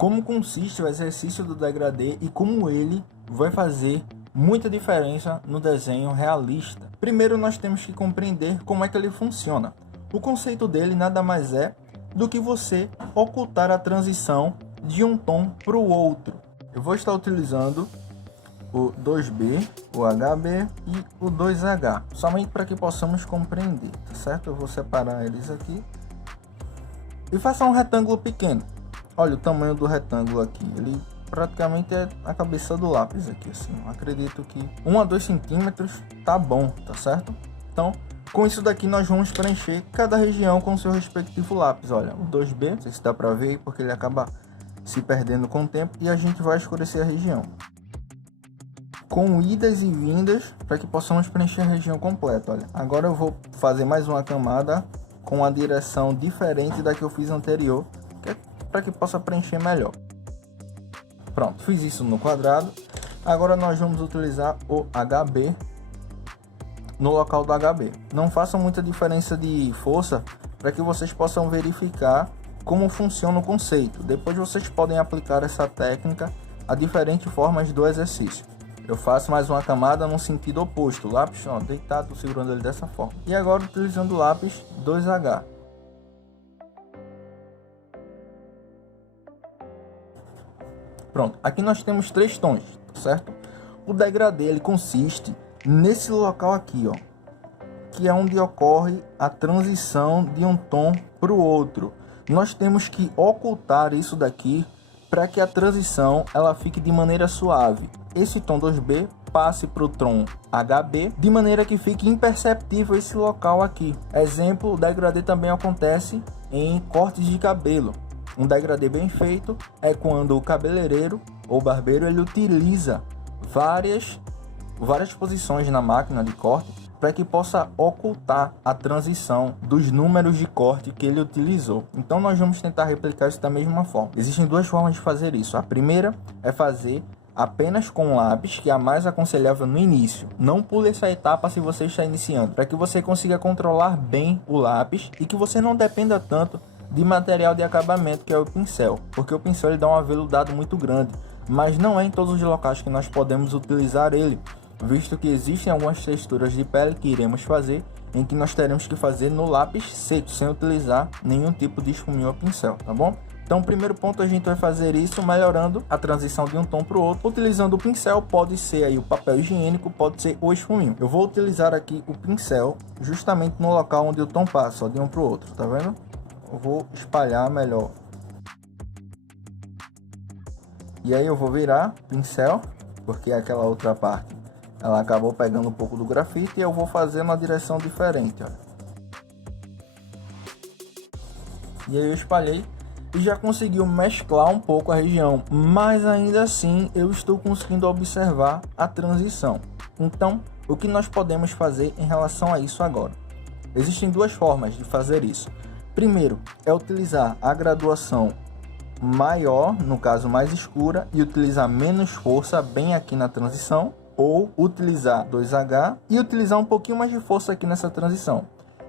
como consiste o exercício do degradê e como ele vai fazer muita diferença no desenho realista. Primeiro nós temos que compreender como é que ele funciona. O conceito dele nada mais é do que você ocultar a transição de um tom para o outro. Eu vou estar utilizando o 2B, o HB e o 2H, somente para que possamos compreender, tá certo? Eu vou separar eles aqui e faça um retângulo pequeno. Olha o tamanho do retângulo aqui, ele praticamente é a cabeça do lápis aqui, assim. Eu acredito que 1 a 2 centímetros tá bom, tá certo? Então, com isso daqui nós vamos preencher cada região com seu respectivo lápis. Olha, o 2B, não sei se dá para ver aí, porque ele acaba se perdendo com o tempo, e a gente vai escurecer a região com idas e vindas para que possamos preencher a região completa. Olha, agora eu vou fazer mais uma camada com a direção diferente da que eu fiz anterior, para que possa preencher melhor. Pronto, fiz isso no quadrado. Agora nós vamos utilizar o HB no local do HB. Não faça muita diferença de força para que vocês possam verificar como funciona o conceito. Depois vocês podem aplicar essa técnica a diferentes formas do exercício. Eu faço mais uma camada no sentido oposto, o lápis deitado, segurando ele dessa forma. E agora utilizando o lápis 2H. Pronto, aqui nós temos 3 tons, certo? O degradê ele consiste nesse local aqui, ó, que é onde ocorre a transição de um tom para o outro. Nós temos que ocultar isso daqui para que a transição ela fique de maneira suave. Esse tom 2B passe para o tom HB de maneira que fique imperceptível esse local aqui. Exemplo, o degradê também acontece em cortes de cabelo. Um degradê bem feito é quando o cabeleireiro ou barbeiro ele utiliza várias posições na máquina de corte para que possa ocultar a transição dos números de corte que ele utilizou. Então nós vamos tentar replicar isso da mesma forma. Existem 2 formas de fazer isso. A primeira é fazer apenas com lápis, que é a mais aconselhável no início. Não pule essa etapa se você está iniciando, para que você consiga controlar bem o lápis e que você não dependa tanto de material de acabamento, que é o pincel, porque o pincel ele dá um aveludado muito grande, mas não é em todos os locais que nós podemos utilizar ele, visto que existem algumas texturas de pele que iremos fazer em que nós teremos que fazer no lápis seco, sem utilizar nenhum tipo de espuminho ou pincel, tá bom? Então, o primeiro ponto a gente vai fazer isso melhorando a transição de um tom para o outro, utilizando o pincel. Pode ser aí o papel higiênico, pode ser o espuminho. Eu vou utilizar aqui o pincel justamente no local onde o tom passa, ó, de um para o outro, tá vendo? Eu vou espalhar melhor. E aí eu vou virar o pincel, porque aquela outra parte ela acabou pegando um pouco do grafite, e eu vou fazer uma direção diferente, olha. E aí eu espalhei e já conseguiu mesclar um pouco a região, mas ainda assim eu estou conseguindo observar a transição. Então, o que nós podemos fazer em relação a isso agora? Existem 2 formas de fazer isso. Primeiro, é utilizar a graduação maior, no caso mais escura, e utilizar menos força bem aqui na transição, ou utilizar 2H e utilizar um pouquinho mais de força aqui nessa transição.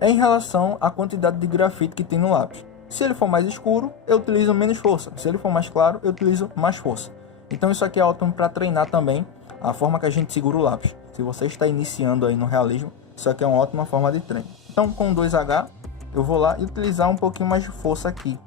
É em relação à quantidade de grafite que tem no lápis. Se ele for mais escuro, eu utilizo menos força. Se ele for mais claro, eu utilizo mais força. Então isso aqui é ótimo para treinar também a forma que a gente segura o lápis. Se você está iniciando aí no realismo, isso aqui é uma ótima forma de treino. Então com 2H, eu vou lá e utilizar um pouquinho mais de força aqui.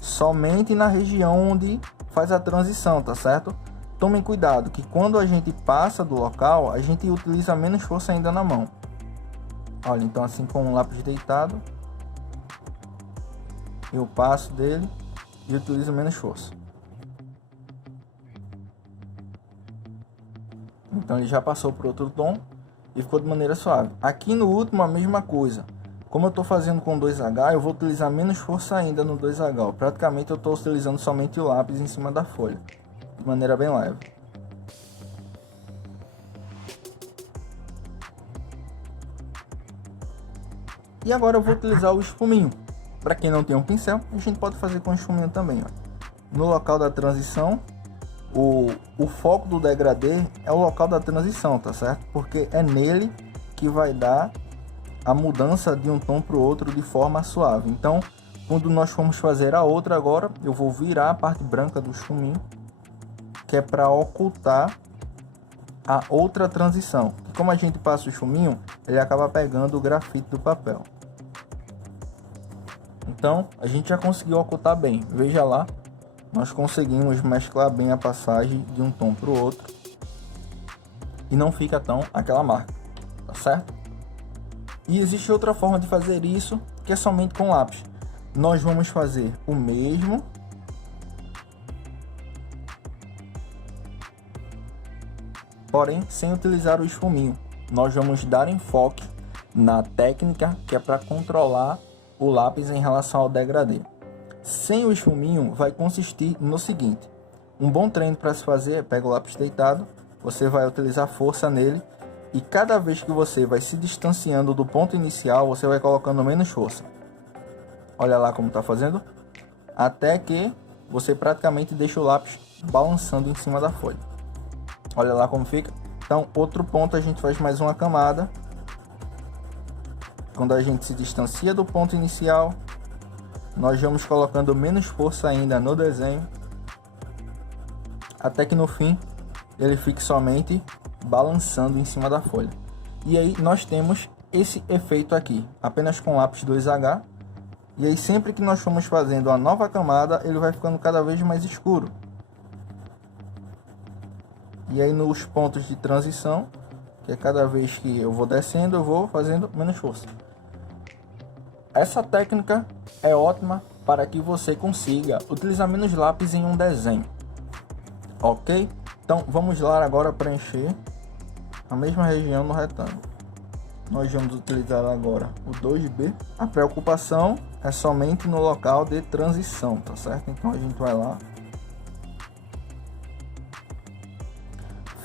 Somente na região onde faz a transição, tá certo? Tomem cuidado que quando a gente passa do local, a gente utiliza menos força ainda na mão. Olha, então assim com o lápis deitado, eu passo dele e utilizo menos força. Então ele já passou para outro tom e ficou de maneira suave. Aqui no último a mesma coisa. Como eu estou fazendo com 2H, eu vou utilizar menos força ainda no 2H. Ó. Praticamente eu estou utilizando somente o lápis em cima da folha, de maneira bem leve. E agora eu vou utilizar o espuminho. Para quem não tem um pincel, a gente pode fazer com espuminho também. Ó. No local da transição, o foco do degradê é o local da transição, tá certo? Porque é nele que vai dar a mudança de um tom para o outro de forma suave. Então, Quando nós formos fazer a outra agora, eu vou virar a parte branca do chuminho, que é para ocultar a outra transição. E como a gente passa o chuminho, ele acaba pegando o grafite do papel. Então, a gente já conseguiu ocultar bem. Veja lá, nós conseguimos mesclar bem a passagem de um tom para o outro. E não fica tão aquela marca, tá certo? E existe outra forma de fazer isso, que é somente com lápis. Nós vamos fazer o mesmo, porém sem utilizar o esfuminho. Nós vamos dar enfoque na técnica que é para controlar o lápis em relação ao degradê. Sem o esfuminho vai consistir no seguinte: um bom treino para se fazer é pega o lápis deitado, você vai utilizar força nele e cada vez que você vai se distanciando do ponto inicial, você vai colocando menos força. Olha lá como está fazendo, até que você praticamente deixa o lápis balançando em cima da folha. Olha lá como fica. Então, outro ponto, a gente faz mais uma camada. Quando a gente se distancia do ponto inicial, nós vamos colocando menos força ainda no desenho, até que no fim ele fique somente balançando em cima da folha. E aí nós temos esse efeito aqui, apenas com lápis 2H. E aí sempre que nós formos fazendo a nova camada, ele vai ficando cada vez mais escuro. E aí nos pontos de transição, que é cada vez que eu vou descendo, eu vou fazendo menos força. Essa técnica é ótima para que você consiga utilizar menos lápis em um desenho. Ok? Então vamos lá agora preencher a mesma região no retângulo. Nós vamos utilizar agora o 2B. A preocupação é somente no local de transição, tá certo? Então a gente vai lá.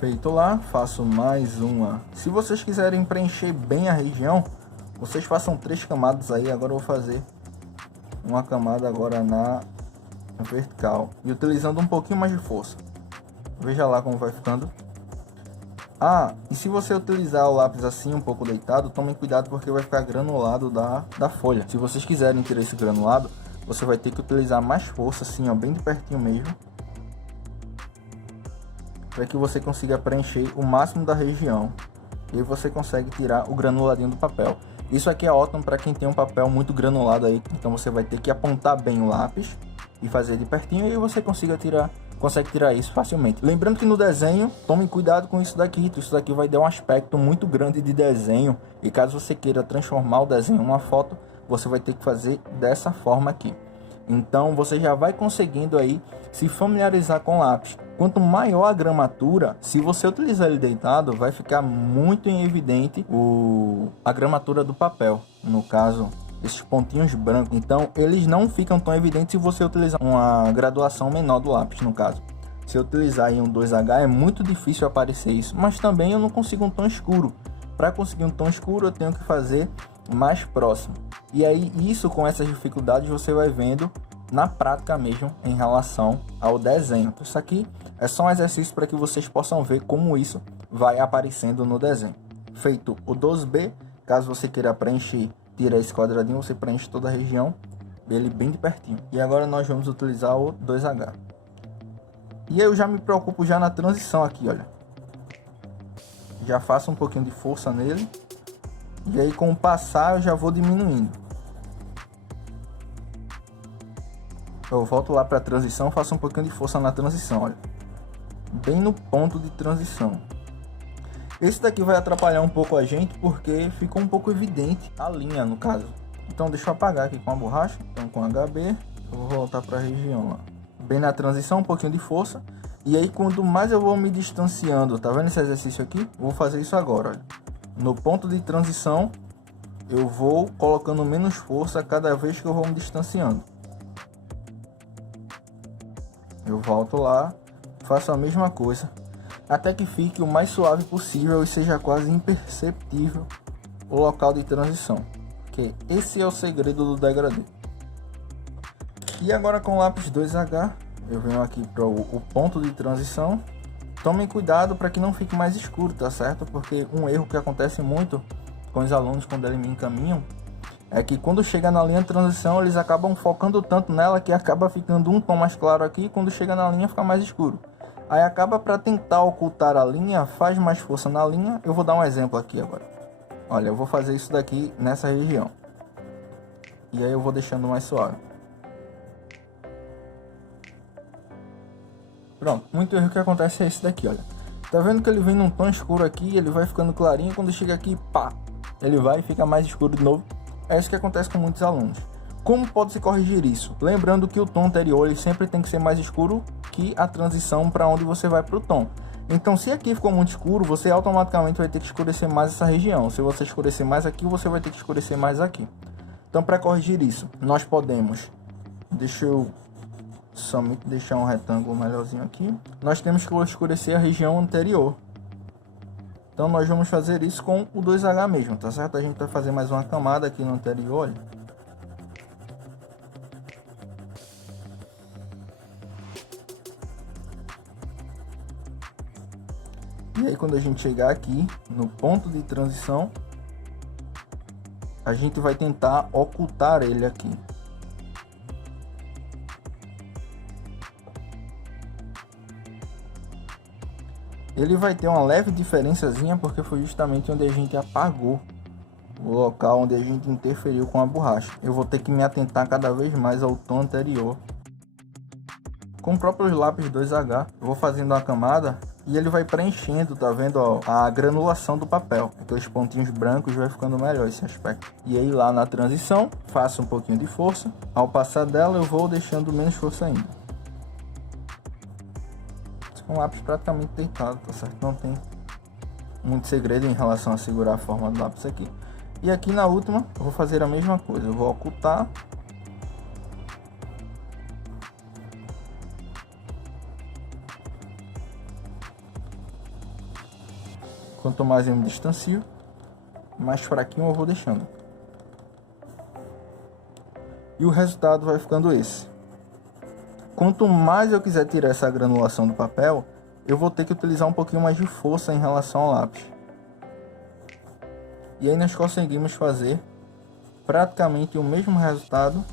Feito lá, faço mais uma. Se vocês quiserem preencher bem a região, vocês façam 3 camadas aí. Agora eu vou fazer uma camada agora na vertical e utilizando um pouquinho mais de força. Veja lá como vai ficando. Ah, e se você utilizar o lápis assim um pouco deitado, tomem cuidado porque vai ficar granulado da folha. Se vocês quiserem tirar esse granulado, você vai ter que utilizar mais força assim, ó, bem de pertinho mesmo, para que você consiga preencher o máximo da região. E aí você consegue tirar o granuladinho do papel. Isso aqui é ótimo para quem tem um papel muito granulado aí. Então você vai ter que apontar bem o lápis e fazer de pertinho, e aí você consegue tirar isso facilmente. Lembrando que no desenho, tome cuidado com isso daqui. Isso daqui vai dar um aspecto muito grande de desenho. E caso você queira transformar o desenho em uma foto, você vai ter que fazer dessa forma aqui. Então você já vai conseguindo aí se familiarizar com o lápis. Quanto maior a gramatura, se você utilizar ele deitado, vai ficar muito em evidente a gramatura do papel. No caso, esses pontinhos brancos. Então eles não ficam tão evidentes se você utilizar uma graduação menor do lápis. No caso, se eu utilizar em um 2H é muito difícil aparecer isso. Mas também eu não consigo um tom escuro. Para conseguir um tom escuro eu tenho que fazer mais próximo. E aí isso, com essas dificuldades, você vai vendo na prática mesmo em relação ao desenho. Então, isso aqui é só um exercício para que vocês possam ver como isso vai aparecendo no desenho. Feito o 12B, caso você queira preencher, tira esse quadradinho, você preenche toda a região dele bem de pertinho. E agora nós vamos utilizar o 2H. E eu já me preocupo já na transição aqui, olha. Já faço um pouquinho de força nele. E aí com o passar eu já vou diminuindo. Eu volto lá para a transição, faço um pouquinho de força na transição, olha. Bem no ponto de transição. Esse daqui vai atrapalhar um pouco a gente porque ficou um pouco evidente a linha no caso. Então deixa eu apagar aqui com a borracha. Então com HB, eu vou voltar para a região lá. Bem na transição, um pouquinho de força. E aí quanto mais eu vou me distanciando, tá vendo esse exercício aqui? Eu vou fazer isso agora, olha. No ponto de transição, eu vou colocando menos força cada vez que eu vou me distanciando. Eu volto lá, faço a mesma coisa, até que fique o mais suave possível e seja quase imperceptível o local de transição. Porque esse é o segredo do degradê. E agora com o lápis 2H, eu venho aqui para o ponto de transição. Tomem cuidado para que não fique mais escuro, tá certo? Porque um erro que acontece muito com os alunos quando eles me encaminham é que quando chega na linha de transição, eles acabam focando tanto nela que acaba ficando um tom mais claro aqui, e quando chega na linha fica mais escuro. Aí acaba, para tentar ocultar a linha, faz mais força na linha. Eu vou dar um exemplo aqui agora. Olha, eu vou fazer isso daqui nessa região. E aí eu vou deixando mais suave. Pronto, muito erro que acontece é esse daqui, olha. Tá vendo que ele vem num tom escuro aqui, ele vai ficando clarinho, quando chega aqui, pá, ele vai e fica mais escuro de novo. É isso que acontece com muitos alunos. Como pode se corrigir isso? Lembrando que o tom anterior ele sempre tem que ser mais escuro que a transição para onde você vai para o tom. Então, se aqui ficou muito escuro, você automaticamente vai ter que escurecer mais essa região. Se você escurecer mais aqui, você vai ter que escurecer mais aqui. Então, para corrigir isso, nós podemos... Deixa eu somente deixar um retângulo melhorzinho aqui. Nós temos que escurecer a região anterior. Então, nós vamos fazer isso com o 2H mesmo, tá certo? A gente vai fazer mais uma camada aqui no anterior, olha. E aí quando a gente chegar aqui no ponto de transição, a gente vai tentar ocultar ele aqui. Ele vai ter uma leve diferençazinha porque foi justamente onde a gente apagou o local onde a gente interferiu com a borracha. Eu vou ter que me atentar cada vez mais ao tom anterior. Com o próprio lápis 2H, eu vou fazendo uma camada e ele vai preenchendo, tá vendo, ó, a granulação do papel. Aqueles pontinhos brancos vai ficando melhor esse aspecto. E aí lá na transição, faço um pouquinho de força. Ao passar dela, eu vou deixando menos força ainda. Esse é um lápis praticamente deitado, tá certo? Não tem muito segredo em relação a segurar a forma do lápis aqui. E aqui na última, eu vou fazer a mesma coisa. Eu vou ocultar. Quanto mais eu me distancio, mais fraquinho eu vou deixando. E o resultado vai ficando esse. Quanto mais eu quiser tirar essa granulação do papel, eu vou ter que utilizar um pouquinho mais de força em relação ao lápis. E aí nós conseguimos fazer praticamente o mesmo resultado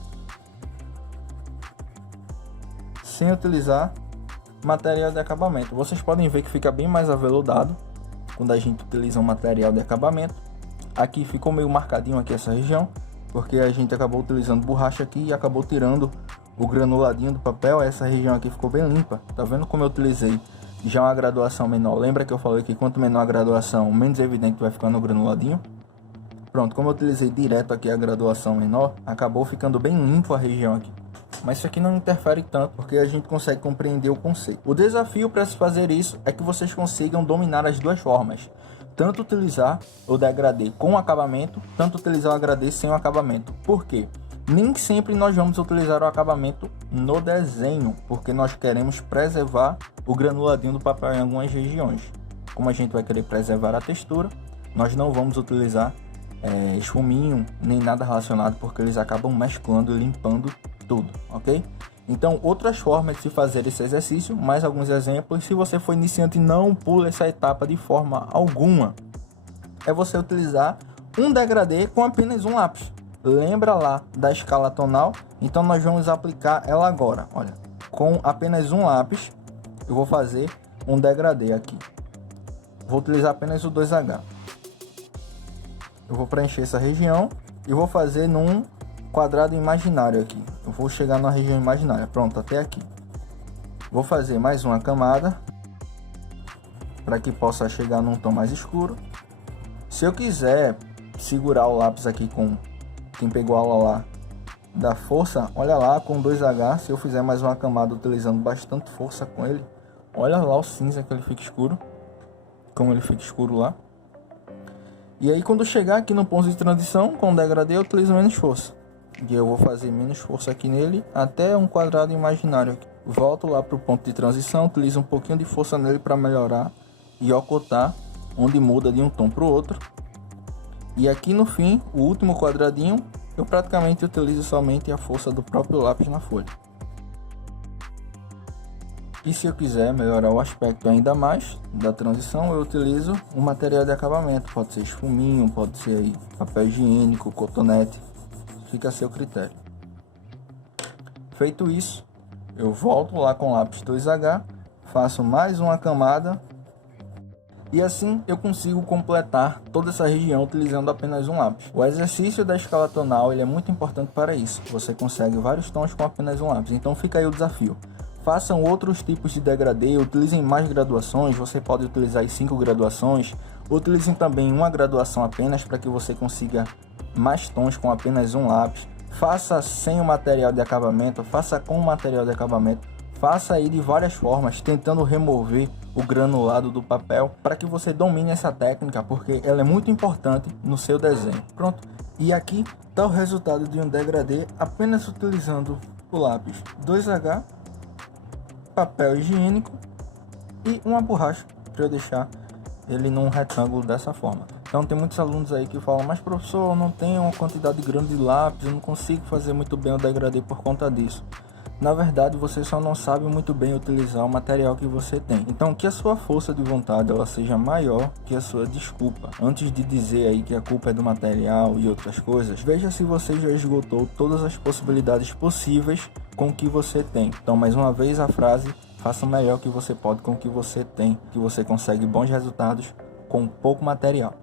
sem utilizar material de acabamento. Vocês podem ver que fica bem mais aveludado quando a gente utiliza um material de acabamento. Aqui ficou meio marcadinho aqui essa região, porque a gente acabou utilizando borracha aqui e acabou tirando o granuladinho do papel. Essa região aqui ficou bem limpa. Tá vendo como eu utilizei já uma graduação menor? Lembra que eu falei que quanto menor a graduação, menos evidente vai ficar no granuladinho? Pronto, como eu utilizei direto aqui a graduação menor, acabou ficando bem limpo a região aqui. Mas isso aqui não interfere tanto, porque a gente consegue compreender o conceito. O desafio para se fazer isso é que vocês consigam dominar as duas formas. Tanto utilizar o degradê com acabamento, tanto utilizar o degradê sem o acabamento. Por quê? Nem sempre nós vamos utilizar o acabamento no desenho, porque nós queremos preservar o granuladinho do papel em algumas regiões. Como a gente vai querer preservar a textura, nós não vamos utilizar esfuminho, nem nada relacionado, porque eles acabam mesclando e limpando tudo, ok? Então, outras formas de se fazer esse exercício, mais alguns exemplos. Se você for iniciante, não pule essa etapa de forma alguma. É você utilizar um degradê com apenas um lápis. Lembra lá da escala tonal? Então, nós vamos aplicar ela agora. Olha, com apenas um lápis, eu vou fazer um degradê aqui. Vou utilizar apenas o 2H. Eu vou preencher essa região e vou fazer num quadrado imaginário aqui. Eu vou chegar na região imaginária. Pronto, até aqui. Vou fazer mais uma camada para que possa chegar num tom mais escuro. Se eu quiser segurar o lápis aqui com quem pegou a aula lá da força, olha lá com 2H, se eu fizer mais uma camada utilizando bastante força com ele, olha lá o cinza que ele fica escuro, como ele fica escuro lá. E aí quando chegar aqui no ponto de transição, com o degradê eu utilizo menos força. E eu vou fazer menos força aqui nele, até um quadrado imaginário aqui. Volto lá para o ponto de transição, utilizo um pouquinho de força nele para melhorar e ocultar, onde muda de um tom para o outro. E aqui no fim, o último quadradinho, eu praticamente utilizo somente a força do próprio lápis na folha. E se eu quiser melhorar o aspecto ainda mais da transição, eu utilizo um material de acabamento. Pode ser esfuminho, pode ser aí papel higiênico, cotonete. fica a seu critério. Feito isso, eu volto lá com o lápis 2H, faço mais uma camada e assim eu consigo completar toda essa região utilizando apenas um lápis. O exercício da escala tonal ele é muito importante para isso. Você consegue vários tons com apenas um lápis, então fica aí o desafio. Façam outros tipos de degradê, utilizem mais graduações, você pode utilizar as 5 graduações, utilizem também uma graduação apenas para que você consiga mais tons com apenas um lápis. Faça sem o material de acabamento, faça com o material de acabamento, faça aí de várias formas, tentando remover o granulado do papel para que você domine essa técnica, porque ela é muito importante no seu desenho. Pronto, e aqui está o resultado de um degradê apenas utilizando o lápis 2H, papel higiênico e uma borracha para eu deixar ele num retângulo dessa forma. Então tem muitos alunos aí que falam, mas professor, eu não tenho uma quantidade grande de lápis, eu não consigo fazer muito bem o degradê por conta disso. Na verdade, você só não sabe muito bem utilizar o material que você tem. Então, que a sua força de vontade ela seja maior que a sua desculpa. Antes de dizer aí que a culpa é do material e outras coisas, veja se você já esgotou todas as possibilidades possíveis com o que você tem. Então, mais uma vez a frase, faça o melhor que você pode com o que você tem, que você consegue bons resultados com pouco material.